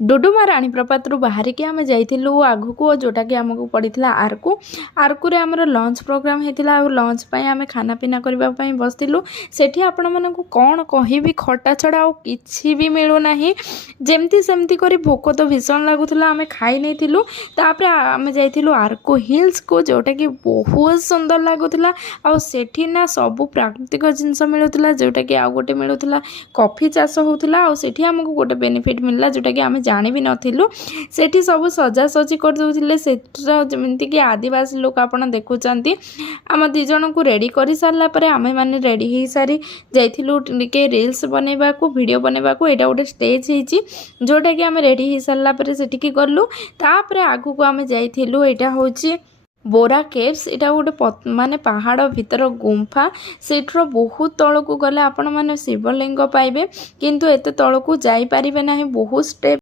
डुडुमा राणी प्रपात बाहरिकी आम जाइलु आगु जोटा कि आमको पड़ता आरकू आरकू आमर लंच प्रोग्राम होता लंच आम खाना पीना करने बसलु सेठी आपण मानक कौन कहि खटा छड़ा आ कि भी मिलूना जमती सेमती कर भोक तो भीषण लगुला आम खाई नहीं तापर आम जाइलु आरकू हिल्स को जोटा कि बहुत सुंदर लगुला आठी ना सब प्राकृतिक जिनस मिलूला जोटा कि आउ गोटे मिलूला कॉफी चाष होता आमको गोटे बेनिफिट मिलला जोटा कि आम जानी भी नथिलु सेठी सब सजासजी कर दउथिले सेटर जेमिति कि आदिवासी लोक आपण देखुचंती आम दी जन को रेडी कर सारला परे आमे माने रेडी हो सारी जाइथिलु टिके रील्स बनेबा को वीडियो बनेबा को एटा गोटे स्टेज हेची जोटा कि आमे रेडी हो सारला परे सेठी की करलु तापरे आगु को आमे जाइथिलु एटा होची बोरा केव्स एटा गोटे माने पहाड़ भीतर गुंफा सेठर बहुत तल को गले आपण माने शिवलिंग पाइबे किंतु एते तल को जाई परिबे नाही बहुत स्टेप